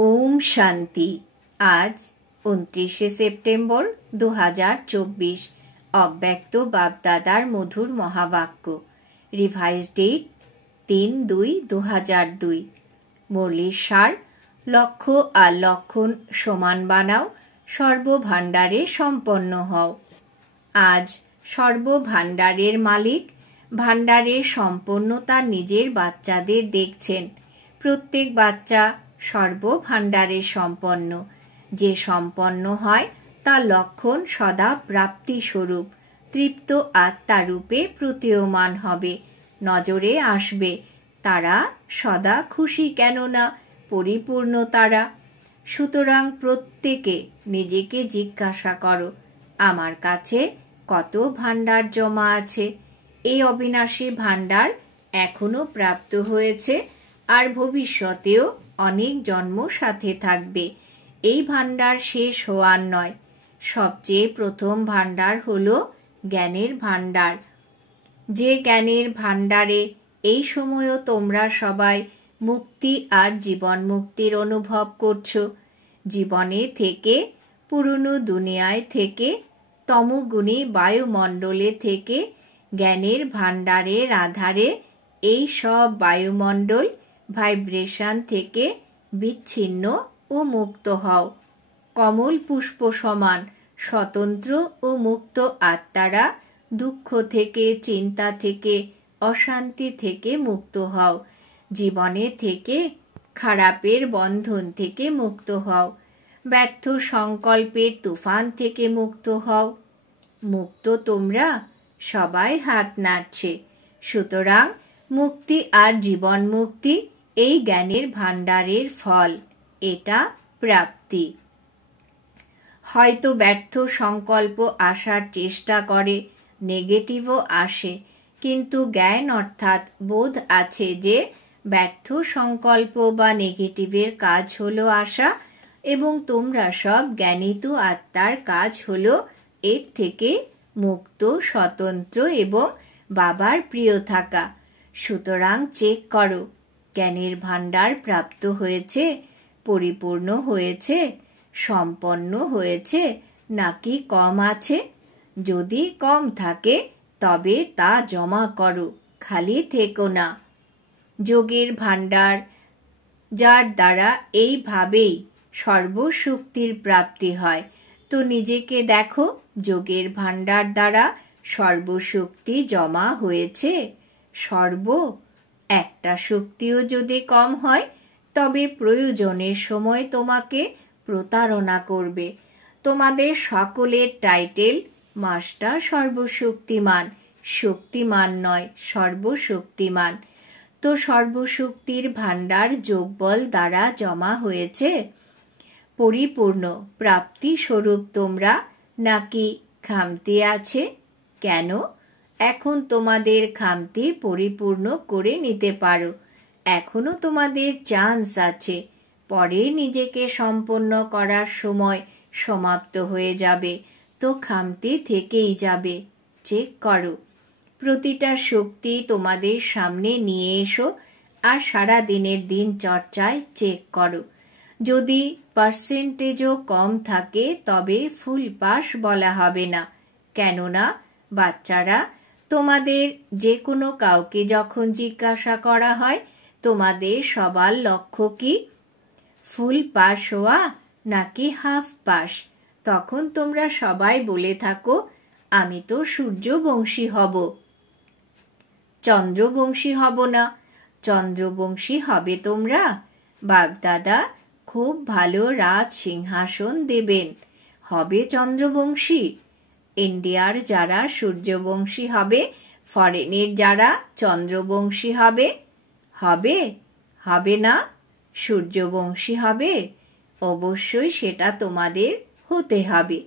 ओम शांति। आज 29 सेप्टेम्बर 2024 अव्यक्त बापदादार मधुर महावाक्य। Revise date 3-2-2002। मुरलीर सार लक्ष्य और लक्षण समान बानाओ, सर्वभाण्डारे सम्पन्न हओ। आज सर्वभाण्डारेर मालिक भाण्डारेर सम्पन्नता निजेर बाच्चादेर देखछेन। प्रत्येक बाच्चा सर्वभाण्डारे सम्पन्न। जे सम्पन्न हय तार लक्षण सदा प्राप्ति स्वरूप तृप्त आत्मा रूपे प्रतीयमान हबे, नजरे आसबे। तारा सदा खुशी केनना परिपूर्ण तारा। सुतरां प्रत्येके निजेके जिज्ञासा करो, आमार काछे कत भाण्डार जमा आछे। এই অবিনাশী ভান্ডার এখনো প্রাপ্ত হয়েছে আর ভবিষ্যতেও অনেক জন্ম সাথে থাকবে। এই ভান্ডার শেষ হওয়ার নয়। সবচেয়ে প্রথম ভান্ডার হলো জ্ঞানের ভান্ডার। যে জ্ঞানের ভান্ডারে এই সময়ও তোমরা সবাই মুক্তি আর জীবন মুক্তির অনুভব করছো। জীবনে থেকে, পুরনো দুনিয়ায় থেকে, তমগুণী বায়ুমণ্ডলে থেকে জ্ঞানের ভান্ডারের আধারে এই সব বায়ুমণ্ডল ভাইব্রেশন থেকে বিচ্ছিন্ন ও মুক্ত হও। কমল পুষ্প সমান স্বতন্ত্র ও মুক্ত আত্মারা দুঃখ থেকে, চিন্তা থেকে, অশান্তি থেকে মুক্ত হও। জীবনে থেকে খারাপের বন্ধন থেকে মুক্ত হও। ব্যর্থ সংকল্পের তুফান থেকে মুক্ত হও। মুক্ত তোমরা সবাই হাত নাড়ছে। সুতরাং মুক্তি আর জীবন মুক্তি এই জ্ঞানের ভান্ডারের ফল, এটা প্রাপ্তি। হয়তো ব্যর্থ সংকল্প আসার চেষ্টা করে, নেগেটিভও আসে, কিন্তু জ্ঞান অর্থাৎ বোধ আছে যে ব্যর্থ সংকল্প বা নেগেটিভের কাজ হলো আসা, এবং তোমরা সব জ্ঞানিত আত্মার কাজ হলো এর থেকে মুক্ত, স্বতন্ত্র এবং বাবার প্রিয় থাকা। সুতরাং চেক করো, জ্ঞানের ভান্ডার প্রাপ্ত হয়েছে, পরিপূর্ণ হয়েছে, সম্পন্ন হয়েছে নাকি কম আছে। যদি কম থাকে তবে তা জমা করো, খালি থেকো না। যোগের ভান্ডার, যার দ্বারা এইভাবেই সর্বশক্তির প্রাপ্তি হয়, তো নিজেকে দেখো যোগের ভান্ডার দ্বারা সর্বশক্তি জমা হয়েছে। একটা শক্তিও যদি কম হয় তবে প্রয়োজনের সময় তোমাকে প্রতারণা করবে। তোমাদের সকলের টাইটেল মাস্টার সর্বশক্তিমান, শক্তিমান নয়, সর্বশক্তিমান। তো সর্বশক্তির ভান্ডার যোগবল দ্বারা জমা হয়েছে। পরিপূর্ণ প্রাপ্তি স্বরূপ তোমরা, নাকি খামতি আছে? কেন? এখন তোমাদের খামতি পরিপূর্ণ করে নিতে পারো। এখনো তোমাদের চান্স আছে। পরে নিজেকে সম্পন্ন করার সময় সমাপ্ত হয়ে যাবে, তো খামতি থেকেই যাবে। চেক করো, প্রতিটা শক্তি তোমাদের সামনে নিয়ে এসো আর সারা দিনের দিন চর্চায় চেক করো। যদি পার্সেন্টেজও কম থাকে তবে ফুল পাস বলা হবে না। কেননা বাচ্চারা, তোমাদের যে কোনো কাউকে যখন জিজ্ঞাসা করা হয় তোমাদের সবার লক্ষ্য কি, ফুল পাস হওয়া নাকি হাফ পাস, তখন তোমরা সবাই বলে থাকো আমি তো সূর্যবংশী হব, চন্দ্রবংশী হব না। চন্দ্রবংশী হবে তোমরা? বাপদাদা খুব ভালো রাজ সিংহাসন দেবেন, হবে চন্দ্রবংশী। ইন্ডিয়ার যারা সূর্যবংশী হবে, ফরেনের যারা চন্দ্রবংশী হবে, হবে না? সূর্যবংশী হবে? অবশ্যই সেটা তোমাদের হতে হবে।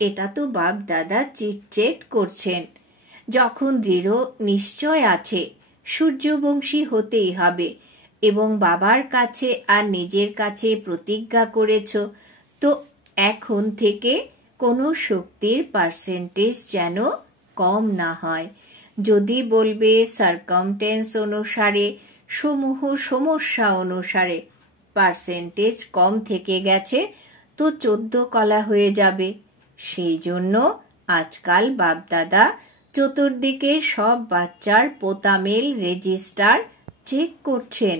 এটা তো বাপ দাদা চিটচেট করছেন। যখন দৃঢ় নিশ্চয় আছে সূর্যবংশী হতেই হবে এবং বাবার কাছে আর নিজের কাছে প্রতিজ্ঞা করেছ, তো এখন থেকে কোনো শক্তির পার্সেন্টেজ যেন কম না হয়। যদি বলবে সার্কামটেন্স অনুসারে, সমূহ সমস্যা অনুসারে, পার্সেন্টেজ কম থেকে গেছে তো 14 কলা হয়ে যাবে। সেই জন্য আজকাল বাপদাদা চতুর্দিকের সব বাচ্চার পোতামেল রেজিস্টার চেক করছেন।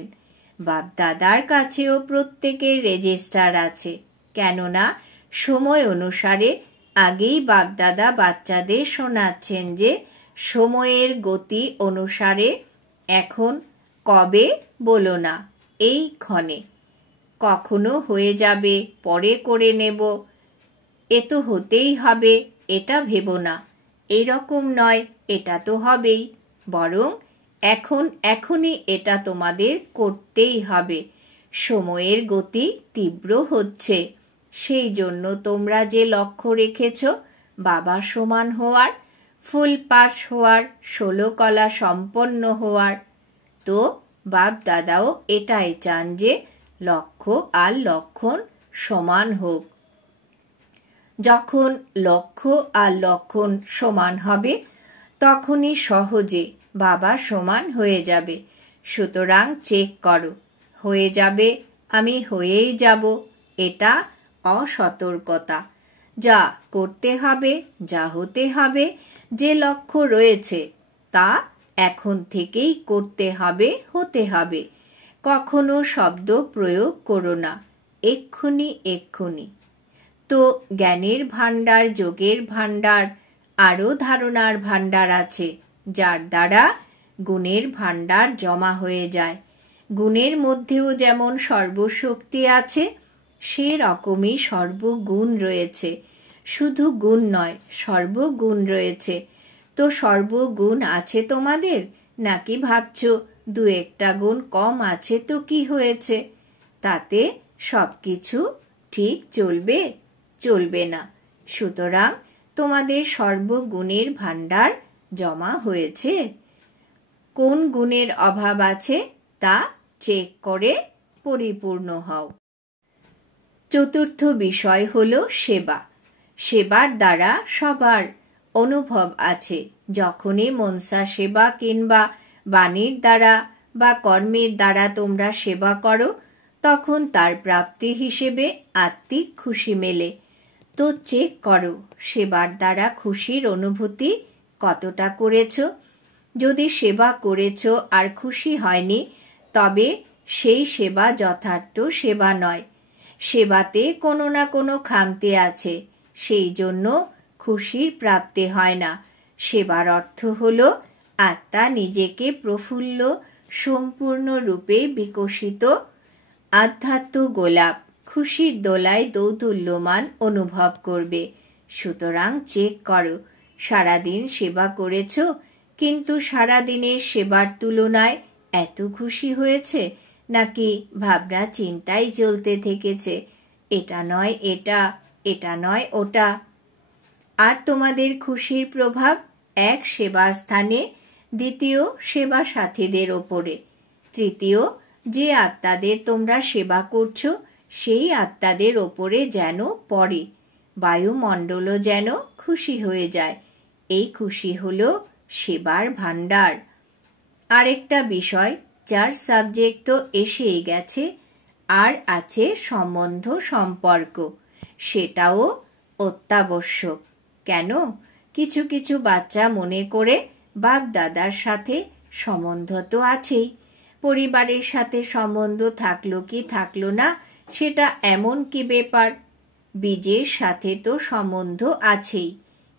বাপদাদার কাছেও প্রত্যেকের রেজিস্টার আছে, কেননা সময় অনুসারে আগেই বাপদাদা বাচ্চাদের শোনাচ্ছেন যে সময়ের গতি অনুসারে এখন কবে বলো না, এই ক্ষণে। কখনো হয়ে যাবে, পরে করে নেব, এ তো হতেই হবে, এটা ভেবো না, এরকম নয়, এটা তো হবেই, বরং এখনই এটা তোমাদের করতেই হবে। সময়ের গতি তীব্র হচ্ছে, সেই জন্য তোমরা যে লক্ষ্য রেখেছ বাবা সমান হওয়ার, ফুল পাস হওয়ার, 16 কলা সম্পন্ন হওয়ার, তো বাপ দাদাও এটাই চান যে লক্ষ্য আর লক্ষণ সমান হোক। যখন লক্ষ্য আর লক্ষণ সমান হবে তখনই সহজে বাবা সমান হয়ে যাবে। সুতরাং চেক করো, হয়ে যাবে, আমি হয়েই যাব, এটা অসতর্কতা। যা করতে হবে, যা হতে হবে, যে লক্ষ্য রয়েছে তা এখন থেকেই করতে হবে, হতে হবে। কখনো শব্দ প্রয়োগ করো না, এক্ষুনি। তো জ্ঞানের ভাণ্ডার, যোগের ভাণ্ডার, আরও ধারণার ভাণ্ডার আছে, যার দ্বারা গুণের ভাণ্ডার জমা হয়ে যায়। গুণের মধ্যেও যেমন সর্বশক্তি আছে, সেরকমই সর্বগুণ রয়েছে। শুধু গুণ নয়, সর্বগুণ রয়েছে। তো সর্বগুণ আছে তোমাদের, নাকি ভাবছো 2-1টা গুণ কম আছে তো কি হয়েছে, তাতে সবকিছু ঠিক চলবে? চলবে না। সুতরাং তোমাদের সর্বগুণের ভাণ্ডার জমা হয়েছে। কোন গুণের অভাব আছে তা চেক করে পরিপূর্ণ হও। চতুর্থ বিষয় হলো সেবা। সেবার দ্বারা সবার অনুভব আছে। যখনই মনসা সেবা কিংবা বাণীর দ্বারা বা কর্মের দ্বারা তোমরা সেবা করো, তখন তার প্রাপ্তি হিসেবে আত্মিক খুশি মেলে। তো চেক করো সেবার দ্বারা খুশির অনুভূতি কতটা করেছ। যদি সেবা করেছ আর খুশি হয়নি, তবে সেই সেবা যথার্থ সেবা নয়। সেবাতে কোনো না কোনো খামতি আছে, সেই জন্য খুশির প্রাপ্তি হয় না। সেবার অর্থ হলো আত্মা নিজেকে প্রফুল্ল, সম্পূর্ণরূপে বিকশিত আধ্যাত্ম গোলাপ খুশির দোলায় দৌতুল্যমান অনুভব করবে। সুতরাং চেক করো, সারাদিন সেবা করেছ, কিন্তু সারাদিনের সেবার তুলনায় এত খুশি হয়েছে, নাকি ভাবনা চিন্তায় চলতে থেকেছে, এটা নয় এটা, এটা নয় ওটা। আর তোমাদের খুশির প্রভাব এক সেবা স্থানে, দ্বিতীয় সেবা সাথীদের ওপরে, তৃতীয় যে আত্মাদের তোমরা সেবা করছো সেই আত্মাদের ওপরে যেন পড়ে, বায়ুমণ্ডলও যেন খুশি হয়ে যায়। এই খুশি হলো সেবার ভাণ্ডার। আরেকটা বিষয়, যার সাবজেক্ট তো এসেই গেছে, আর আছে সম্বন্ধ সম্পর্ক, সেটাও অত্যাবশ্যক। কেন? কিছু কিছু বাচ্চা মনে করে বাপ দাদার সাথে সম্বন্ধ তো আছেই, পরিবারের সাথে সম্বন্ধ থাকলো কি থাকলো না সেটা এমন কি ব্যাপার, বীজের সাথে তো সম্বন্ধ আছেই,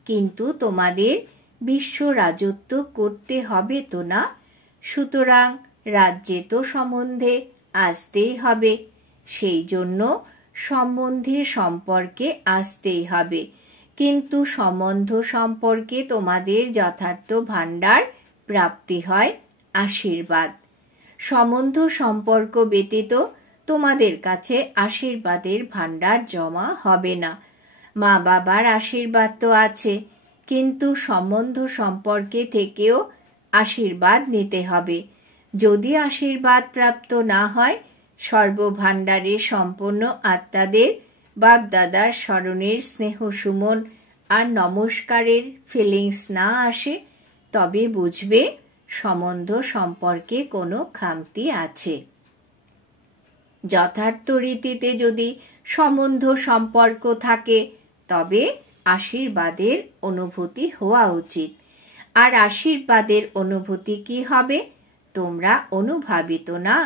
কিন্তু তোমাদের বিশ্ব রাজত্ব করতে হবে তো না, সুতরাং রাজ্যে তো সম্বন্ধে আসতেই হবে, সেই জন্য সম্বন্ধে সম্পর্কে আসতেই হবে। কিন্তু সম্বন্ধ সম্পর্কে তোমাদের যথার্থ ভাণ্ডার প্রাপ্তি হয় আশীর্বাদ। সম্বন্ধ সম্পর্ক ব্যতীত তোমাদের কাছে আশীর্বাদের ভাণ্ডার জমা হবে না। মা বাবার আশীর্বাদ তো আছে, কিন্তু সম্বন্ধ সম্পর্কে থেকেও আশীর্বাদ নিতে হবে। যদি আশীর্বাদ প্রাপ্ত না হয়, সর্বভাণ্ডারে সম্পন্ন আত্মাদের বাপ দাদার স্মরণের স্নেহ সুমন আর নমস্কারের ফিলিংস না আসে, তবে বুঝবে সম্বন্ধ সম্পর্কে কোনো খামতি আছে। যথার্থ রীতিতে যদি সম্বন্ধ সম্পর্ক থাকে তবে আশীর্বাদের অনুভূতি হওয়া উচিত। আর আশীর্বাদের অনুভূতি কি হবে? তোমরা অনুভাবিত না।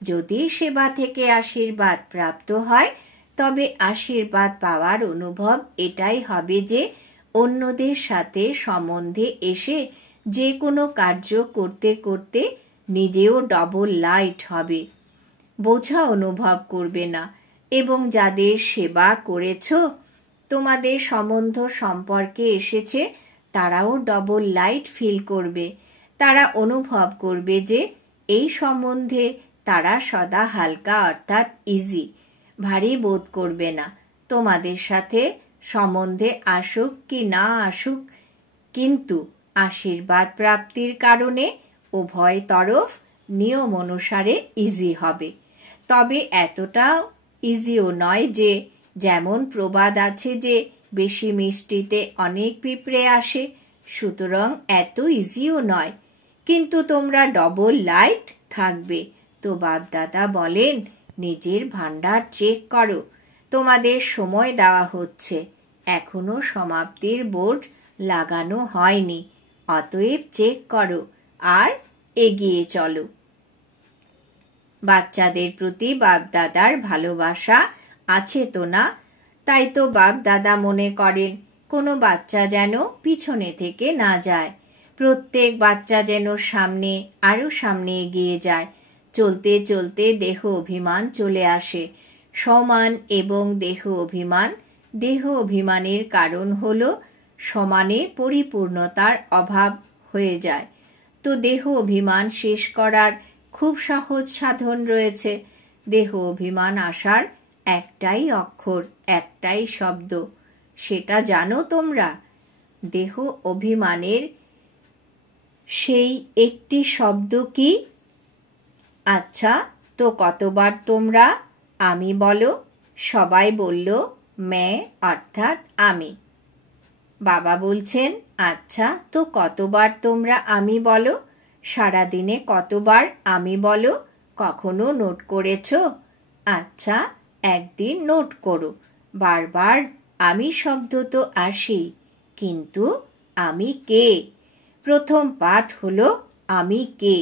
যদি সেবা থেকে আশীর্বাদ প্রাপ্ত হয় তবে আশীর্বাদ পাওয়ার অনুভব এটাই হবে যে অন্যদের সাথে সম্বন্ধে এসে যে কোনো কার্য করতে করতে নিজেও ডবল লাইট হবে, বোঝা অনুভব করবে না। এবং যাদের সেবা করেছ, তোমাদের সম্বন্ধ সম্পর্কে এসেছে, তারাও ডবল লাইট ফিল করবে। তারা অনুভব করবে যে এই সম্বন্ধে তারা সদা হালকা অর্থাৎ ইজি, ভারী বোধ করবে না। তোমাদের সাথে সম্বন্ধে আসুক কি না আসুক, কিন্তু আশীর্বাদ প্রাপ্তির কারণে উভয় তরফ নিয়ম অনুসারে ইজি হবে। তবে এতটাও ইজিও নয় যে, যেমন প্রবাদ আছে যে বেশি মিষ্টিতে অনেক পিঁপড়ে আসে, সুতরাং এত ইজিও নয়। কিন্তু তোমরা ডবল লাইট থাকবে। তো বাপদাদা বলেন, নিজের ভান্ডার চেক করো। তোমাদের সময় দেওয়া হচ্ছে, এখনো সমাপ্তির বোর্ড লাগানো হয়নি, অতএব চেক করো আর এগিয়ে চলো। বাচ্চাদের প্রতি বাপদাদার ভালোবাসা আছে তো না? তাই তো বাপদাদা মনে করেন কোনো বাচ্চা যেন পিছনে থেকে না যায়, প্রত্যেক বাচ্চা যেন সামনে আরো সামনে এগিয়ে যায়। চলতে চলতে দেহ অভিমান চলে আসে। সমান এবং দেহ অভিমানের কারণ হলো সমানে পরিপূর্ণতার অভাব হয়ে যায়। তো দেহ অভিমান শেষ করার খুব সহজ সাধন রয়েছে। দেহ অভিমান আসার একটাই অক্ষর, একটাই শব্দ, সেটা জানো তোমরা? দেহ অভিমানের সেই একটি শব্দ কি? আচ্ছা, তো কতবার তোমরা আমি বলো? সবাই বলল मैं অর্থাৎ আমি। বাবা বলছেন, আচ্ছা, তো কতবার তোমরা আমি বলো? সারাদিনে কতবার আমি বলো? কখনো নোট করেছ? আচ্ছা, একদিন নোট করো। বারবার আমি শব্দ তো আসি, কিন্তু আমি কে? প্রথম পাঠ হলো আমি কে।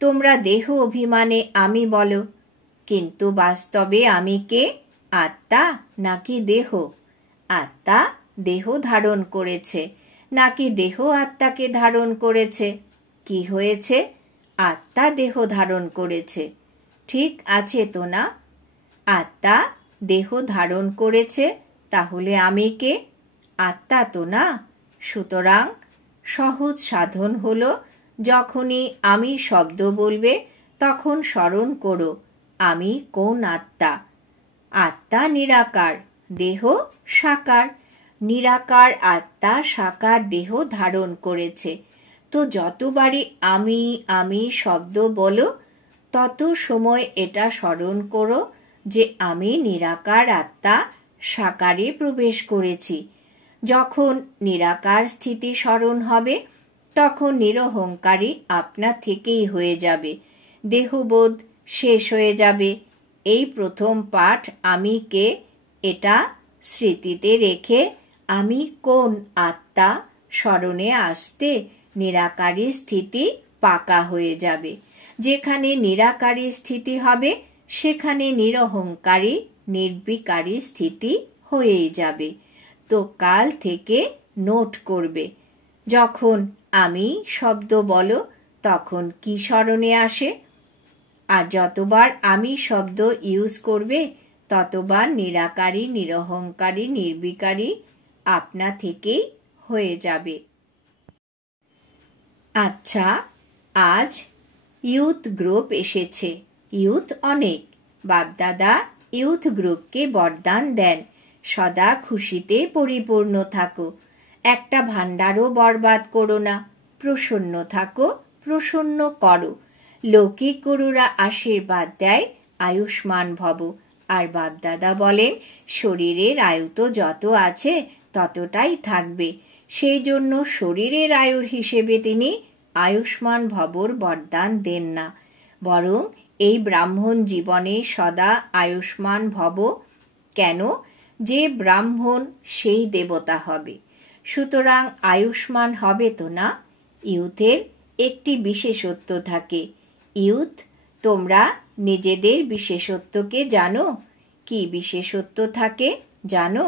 তোমরা দেহ অভিমানে আমি বলো, কিন্তু বাস্তবে আমি কে? আত্মা নাকি দেহ? আত্মা দেহ ধারণ করেছে নাকি দেহ আত্মাকে ধারণ করেছে? কি হয়েছে? আত্মা দেহ ধারণ করেছে। ঠিক আছে তো না? আত্মা দেহ ধারণ করেছে, তাহলে আমি কে? আত্মা তো না। সুতরাং সহজ সাধন হলো, যখনই আমি শব্দ বলবে তখন স্মরণ করো আমি কোন আত্মা। আত্মা নিরাকার, দেহ সাকার। নিরাকার আত্মা সাকার দেহ ধারণ করেছে। তো যতবারই আমি আমি শব্দ বলো, তত সময় এটা স্মরণ করো যে আমি নিরাকার আত্মা সাকারে প্রবেশ করেছি। যখন নিরাকার স্থিতি স্মরণ হবে, তখন নিরহংকারী আপনা থেকেই হয়ে যাবে। দেহবোধ শেষ হয়ে যাবে। এই প্রথম পাঠ আমি কে, এটা স্মৃতিতে রেখে আমি কোন আত্মা স্মরণে আসতে নিরাকারী স্থিতি পাকা হয়ে যাবে। যেখানে নিরাকারী স্থিতি হবে, সেখানে নিরহংকারী নির্বিকারী স্থিতি হয়েই যাবে। তো কাল থেকে নোট করবে, যখন আমি শব্দ বলো তখন কি স্মরণে আসে। আর যতবার আমি শব্দ ইউজ করবে, ততবার নিরাকারী নিরহংকারী নির্বিকারী আপনা থেকেই হয়ে যাবে। আচ্ছা, আজ ইউথ গ্রুপ এসেছে। ইউথ অনেক। বাপদাদা ইউথ গ্রুপকে বরদান দেন, সদা খুশিতে পরিপূর্ণ থাকো, একটা ভান্ডারও বরবাদ করো না, প্রসন্ন থাকো, প্রসন্ন করো। লৌকিক গুরুরা আশীর্বাদ দেয় আয়ুষ্মান ভব। আর বাপদাদা বলেন শরীরের আয়ু তো যত আছে ততটাই থাকবে। সেই জন্য শরীরের আয়ুর হিসেবে তিনি আয়ুষ্মান ভবর বরদান দেন না, বরং এই ব্রাহ্মণ জীবনে সদা আয়ুষ্মান ভব। কেন? যে ব্রাহ্মণ সেই দেবতা হবে, সুতরাং আয়ুষ্মান হবে তো না। ইউথের একটি বিশেষত্ব থাকে। ইউথ, তোমরা নিজেদের বিশেষত্বকে জানো? কি বিশেষত্ব থাকে জানো?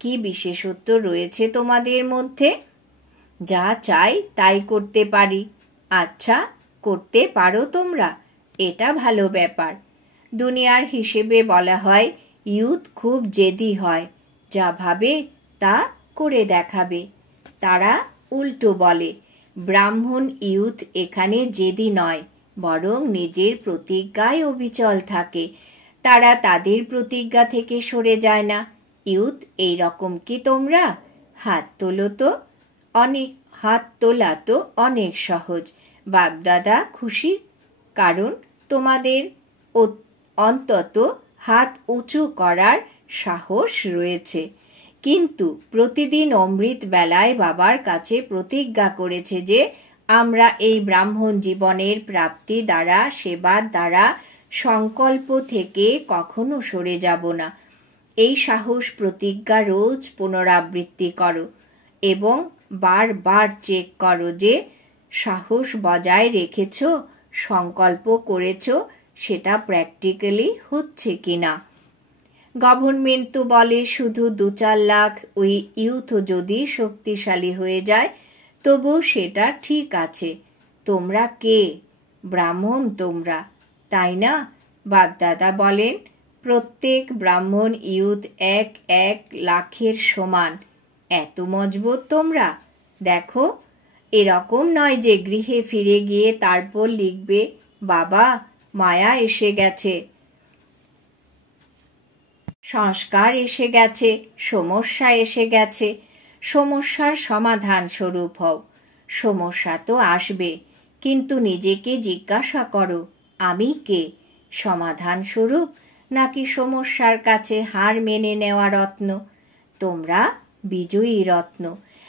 কি বিশেষত্ব রয়েছে তোমাদের মধ্যে? যা চাই তাই করতে পারি। আচ্ছা, করতে পারো তোমরা, এটা ভালো ব্যাপার। দুনিয়ার হিসেবে বলা হয় ইউথ খুব জেদি হয়, যা ভাবে তা করে দেখাবে। তারা উল্টো বলে, ব্রাহ্মণ ইউথ এখানে জেদি নয়, বরং নিজের প্রতিজ্ঞায় অবিচল থাকে। তারা তাদের প্রতিজ্ঞা থেকে সরে যায় না। ইউথ এই রকম কি তোমরা? হাত তোলো তো। হাত তোলা তো অনেক সহজ। বাপদাদা খুশি, কারণ তোমাদের অন্তত হাত উঁচু করার সাহস রয়েছে। কিন্তু প্রতিদিন অমৃত বেলায় বাবার কাছে প্রতিজ্ঞা করেছে যে আমরা এই ব্রাহ্মণ জীবনের প্রাপ্তি দ্বারা, সেবার দ্বারা, সংকল্প থেকে কখনো সরে যাব না। এই সাহস প্রতিজ্ঞা রোজ পুনরাবৃত্তি করো এবং বারবার চেক করো যে সাহস বজায় রেখেছ, সংকল্প করেছ, সেটা প্র্যাকটিক্যালি হচ্ছে কিনা। গভর্নমেন্ট তো বলে শুধু 2-4 লাখ ওই ইউথ যদি শক্তিশালী হয়ে যায় তবু সেটা ঠিক আছে। তোমরা কে? ব্রাহ্মণ তোমরা, তাই না? বাপদাদা বলেন প্রত্যেক ব্রাহ্মণ ইউথ 1 লাখের সমান। এত মজবুত তোমরা। দেখো, এরকম নয় যে গৃহে ফিরে গিয়ে তারপর লিখবে বাবা মায়া এসে গেছে, সংস্কার এসে গেছে, সমস্যা এসে গেছে। সমস্যার সমাধান স্বরূপ হও। সমস্যা তো আসবে, কিন্তু নিজেকে জিজ্ঞাসা করো আমি কে? সমাধান স্বরূপ নাকি সমস্যার কাছে হার মেনে নেওয়া রত্ন? তোমরা বিজয়ী রত্ন।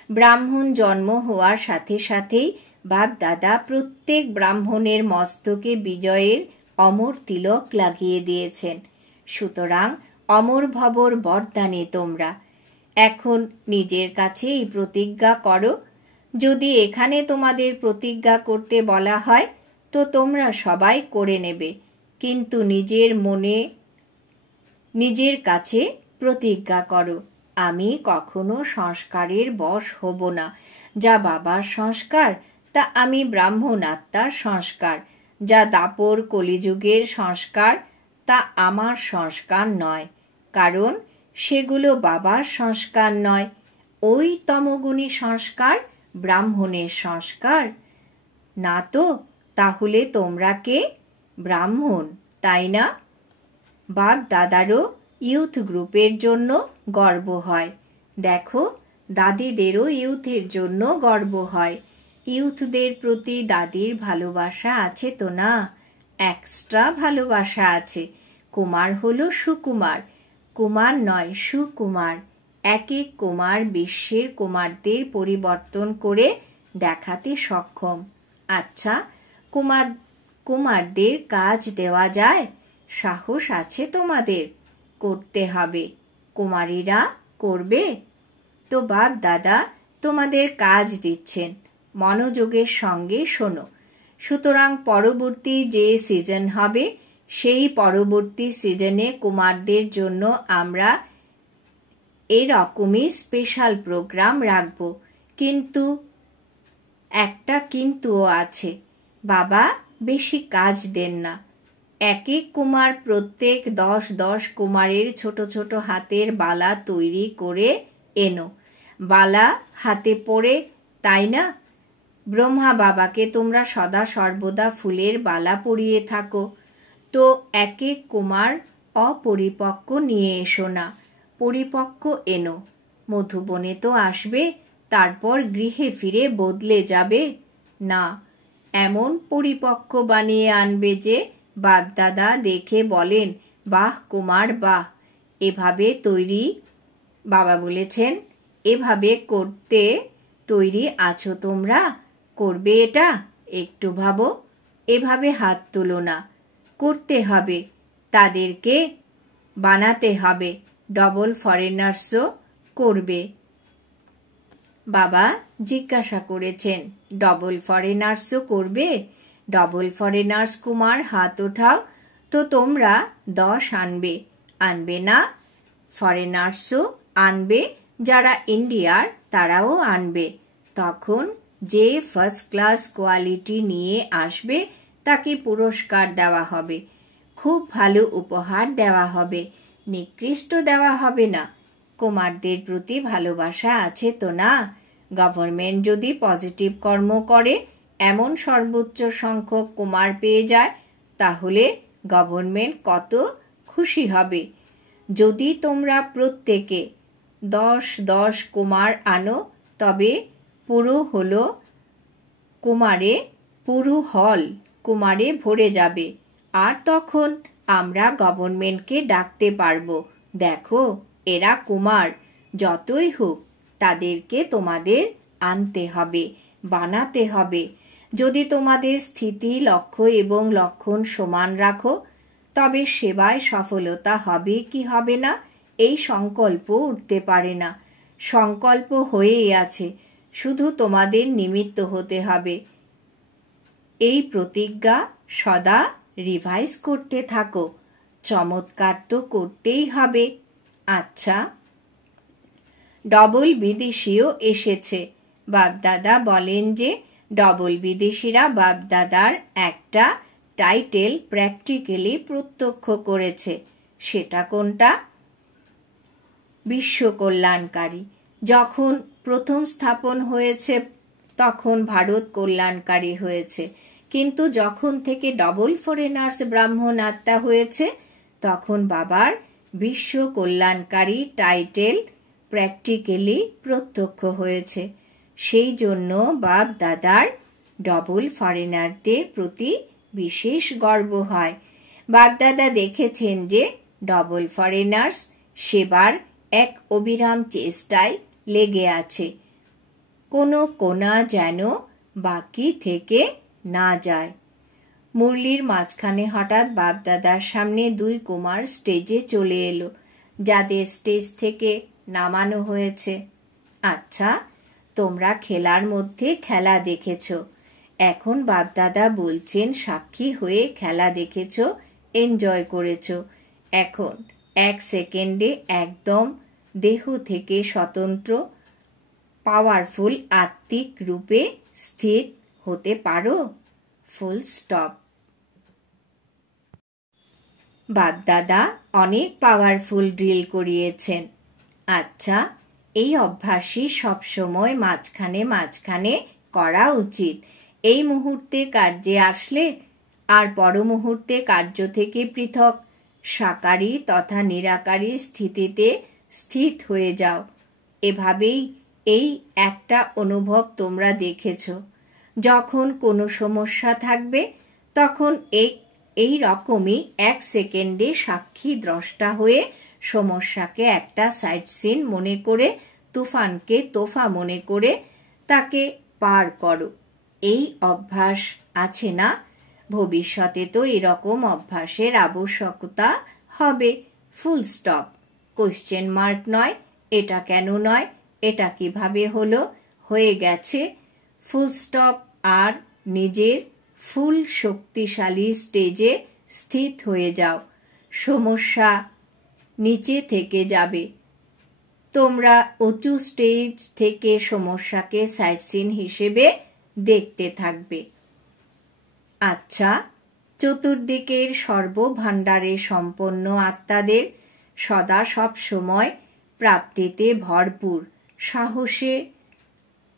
ব্রাহ্মণ জন্ম হওয়ার সাথে সাথেই বাপ দাদা প্রত্যেক ব্রাহ্মণের মস্তকে বিজয়ের অমর তিলক লাগিয়ে দিয়েছেন। সুতরাং অমর ভবর বরদানে তোমরা। এখন নিজের কাছে এই প্রতিজ্ঞা করো। যদি এখানে তোমাদের প্রতিজ্ঞা করতে বলা হয় তো তোমরা সবাই করে নেবে, কিন্তু নিজের মনে নিজের কাছে প্রতিজ্ঞা করো আমি কখনো সংস্কারের বশ হব না। যা বাবার সংস্কার তা আমি ব্রাহ্মণ আত্মার সংস্কার। যা দাপর কলিযুগের সংস্কার তা আমার সংস্কার নয়, কারণ সেগুলো বাবার সংস্কার নয়। ওই তমগুণী সংস্কার ব্রাহ্মণের সংস্কার না তো। তাহলে তোমরা কে? ব্রাহ্মণ, তাই না? বাপ দাদারও ইউথ গ্রুপের জন্য গর্ব হয়। দেখো, দাদিদেরও ইউথের জন্য গর্ব হয়। ইউথদের প্রতি দাদির ভালোবাসা আছে তো না? এক্সট্রা ভালোবাসা আছে। কুমার হলো সুকুমার, কুমার নয় সুকুমার। এক এক কুমার বিশ্বের কুমারদের পরিবর্তন করে দেখাতে সক্ষম। আচ্ছা, কুমারদের কাজ দেওয়া যায়? সাহস আছে তোমাদের? করতে হবে। কুমারীরা করবে তো। বাপ দাদা তোমাদের কাজ দিচ্ছেন, মনোযোগের সঙ্গে শোনো। সুতরাং পরবর্তী যে সিজন হবে সেই পরবর্তী সিজনে কুমারদের জন্য আমরা এরকমই স্পেশাল প্রোগ্রাম রাখব। কিন্তু একটা কিন্তুও আছে, বাবা বেশি কাজ দেন না। এক এক কুমার প্রত্যেক 10 কুমারের ছোট ছোট হাতের বালা তৈরি করে এনো। বালা হাতে পরে, তাই না? ব্রহ্মা বাবাকে তোমরা সদা সর্বদা ফুলের বালা পরিয়ে থাকো, তো এক এক কুমার অপরিপক্ক নিয়ে এসো না, পরিপক্ক এনো। মধুবনে তো আসবে, তারপর গৃহে ফিরে বদলে যাবে না। এমন পরিপক্ক বানিয়ে আনবে যে বাপদাদা দেখে বলেন বাহ কুমার বাহ, এভাবে তৈরি। বাবা বলেছেন এভাবে করতে তৈরি আছো তোমরা? করবে এটা? একটু ভাবো। এভাবে হাত তুলো না, করতে হবে, তাদেরকে বানাতে হবে। ডবল ফরেনার্সও করবে। বাবা জিজ্ঞাসা করেছেন, ডবল ফরেনার্সও করবে? ডবল ফরেনার্স কুমার হাত ওঠাও তো তোমরা 10 আনবে। আনবে না? ফরেনার্সও আনবে, যারা ইন্ডিয়ার তারাও আনবে। তখন যে ফার্স্ট ক্লাস কোয়ালিটি নিয়ে আসবে তাকে পুরস্কার দেওয়া হবে, খুব ভালো উপহার দেওয়া হবে, নিকৃষ্ট দেওয়া হবে না। কুমারদের প্রতি ভালোবাসা আছে তো না? গভর্নমেন্ট যদি পজিটিভ কর্ম করে এমন সর্বোচ্চ সংখ্যক কুমার পেয়ে যায় তাহলে গভর্নমেন্ট কত খুশি হবে। যদি তোমরা প্রত্যেকে 10 কুমার আনো তবে পুরো হলো কুমারে, পুরো হল কুমারে ভরে যাবে। আর তখন আমরা গভর্নমেন্টকে ডাকতে পারবো, দেখো এরা কুমার, যতই হোক তাদেরকে তোমাদের আনতে হবে, বানাতে হবে। যদি তোমাদের স্থিতি, লক্ষ্য এবং লক্ষণ সমান রাখো তবে সেবায় সফলতা হবে কি হবে না এই সংকল্প উঠতে পারে না। সংকল্প হয়েই আছে, শুধু তোমাদের নিমিত্ত হতে হবে। এই প্রতিজ্ঞা সদা রিভাইজ করতে থাকো। চমৎকার তো করতেই হবে। আচ্ছা, ডবল বিদেশিও এসেছে। বাপদাদা বলেন যে ডবল বিদেশিরা বাপদাদার একটা টাইটেল প্র্যাকটিক্যালি প্রত্যক্ষ করেছে। সেটা কোনটা? বিশ্ব কল্যাণকারী। যখন প্রথম স্থাপন হয়েছে তখন ভারত কল্যাণকারী হয়েছে, কিন্তু যখন থেকে ডবল ফরেনার্স ব্রাহ্মণ আত্মা হয়েছে তখন বাবার বিশ্ব কল্যাণকারী টাইটেল প্র্যাকটিক্যালি প্রত্যক্ষ হয়েছে। সেই জন্য বাপ দাদার ডবল ফরেনারদের প্রতি বিশেষ গর্ব হয়। বাপদাদা দেখেছেন যে ডবল ফরেনার্স সেবার এক অবিরাম চেষ্টায় লেগে আছে, কোনো কোনা যেন বাকি থেকে না যায়। মুরলির মাঝখানে হঠাৎ বাপদাদার সামনে 2 কুমার স্টেজে চলে এলো, যাদের স্টেজ থেকে নামানো হয়েছে। আচ্ছা, তোমরা খেলার মধ্যে খেলা দেখেছ, এখন বাপদাদা বলছেন সাক্ষী হয়ে খেলা দেখেছ, এনজয় করেছ। এখন 1 সেকেন্ডে একদম দেহ থেকে স্বতন্ত্র পাওয়ারফুল আত্মিক রূপে স্থির হতে পারো? Full stop. বাপদাদা অনেক পাওয়ারফুল ড্রিল করিয়েছেন। আচ্ছা, এই অভ্যাসই সবসময় মাঝখানে মাঝখানে করা উচিত। এই মুহূর্তে কার্যে আসলে আর পর মুহূর্তে কার্য থেকে পৃথক সাকারী তথা নিরাকারী স্থিতিতে স্থিত হয়ে যাও। এভাবেই এই একটা অনুভব তোমরা দেখেছ। যখন কোনো সমস্যা থাকবে তখন এই রকমই 1 সেকেন্ডে সাক্ষী দ্রষ্টা হয়ে সমস্যাকে একটা সাইড সিন মনে করে, তুফানকে তোফা মনে করে তাকে পার করো। এই অভ্যাস আছে না? ভবিষ্যতে তো এরকম অভ্যাসের আবশ্যকতা হবে। Full stop. কোয়েশ্চেন মার্ক নয়, এটা কেন নয়, এটা কিভাবে হলো, হয়ে গেছে। Full stop. আর নিজের ফুল শক্তিশালী স্টেজে স্থিত হয়ে যাও। সমস্যা নিচে থেকে যাবে, তোমরা উঁচু স্টেজ থেকে সমস্যাকে সাইড সিন হিসেবে দেখতে থাকবে। আচ্ছা, চতুর্দিকের সর্বভাণ্ডারে সম্পন্ন আত্মাদের সদা সব সময় প্রাপ্তিতে ভরপুর, সাহসে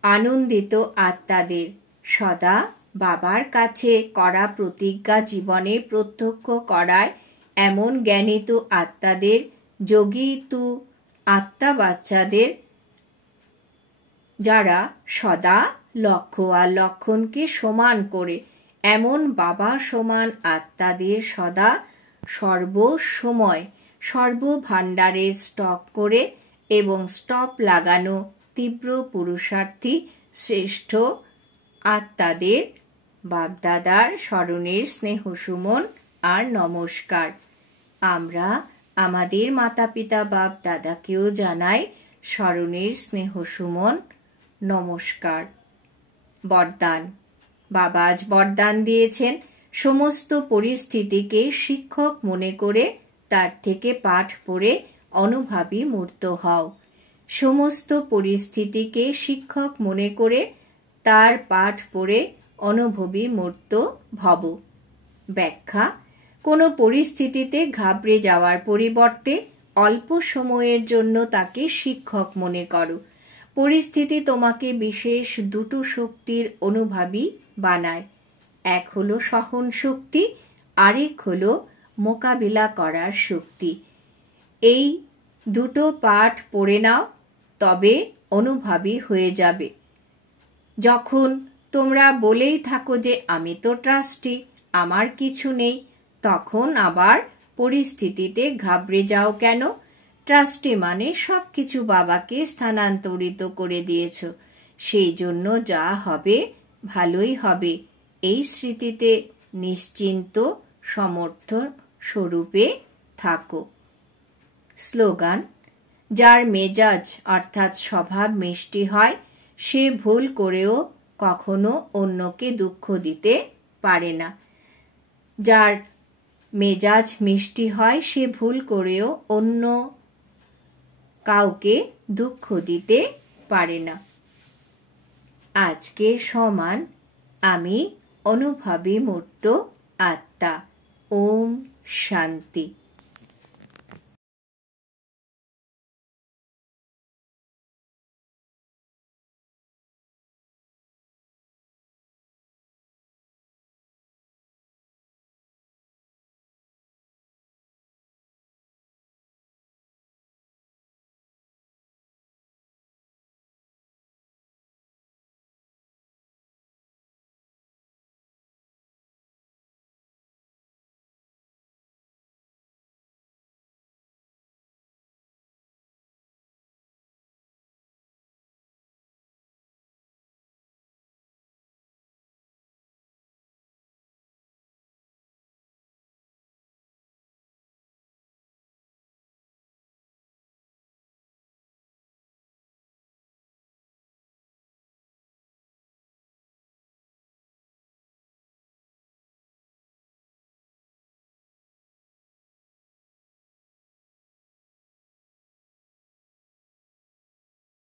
আনন্দিত আত্মাদের সদা বাবার কাছে করা প্রতিজ্ঞা জীবনে প্রত্যক্ষ করায় এমন জ্ঞানিত আত্মাদের, যোগিত আত্মা বাচ্চাদের যারা সদা লক্ষ্য আর লক্ষণকে সমান করে, এমন বাবা সমান আত্মাদের সদা সর্বসময় সর্বভাণ্ডারে স্টক করে এবং স্টপ লাগানো তীব্র পুরুষার্থী শ্রেষ্ঠ আত্মাদের বাপদাদার স্মরণের স্নেহ সুমন আর নমস্কার। আমরা আমাদের মাতা পিতা বাপ দাদাকেও জানাই স্মরণের স্নেহ সুমন নমস্কার। বরদান। বাবা আজ বরদান দিয়েছেন, সমস্ত পরিস্থিতিকে শিক্ষক মনে করে তার থেকে পাঠ পড়ে অনুভাবী মূর্ত হও। সমস্ত পরিস্থিতিকে শিক্ষক মনে করে তার পাঠ পড়ে অনুভবী মূর্ত ভব। ব্যাখ্যা: কোনো পরিস্থিতিতে ঘাবড়ে যাওয়ার পরিবর্তে অল্প সময়ের জন্য তাকে শিক্ষক মনে করো। পরিস্থিতি তোমাকে বিশেষ দুটো শক্তির অনুভাবী বানায়। এক হলো সহন শক্তি, আরেক হলো মোকাবিলা করার শক্তি। এই দুটো পাঠ পড়ে নাও, তবে অনুভাবী হয়ে যাবে। যখন তোমরা বলেই থাকো যে আমি তো ট্রাস্টি, আমার কিছু নেই, তখন আবার পরিস্থিতিতে ঘাবড়ে যাও কেন? ট্রাস্টি মানে সবকিছু বাবাকে স্থানান্তরিত করে দিয়েছ, সেই জন্য যা হবে ভালোই হবে, এই স্মৃতিতে নিশ্চিন্ত সমর্থ স্বরূপে থাকো। স্লোগান: যার মেজাজ অর্থাৎ স্বভাব মিষ্টি হয়, সে ভুল করেও কখনো অন্যকে দুঃখ দিতে পারে না। যার মেজাজ মিষ্টি হয়, সে ভুল করেও অন্য কাউকে দুঃখ দিতে পারে না। আজকে সমান আমি অনুভাবী মূর্ত আত্মা। ওম শান্তি।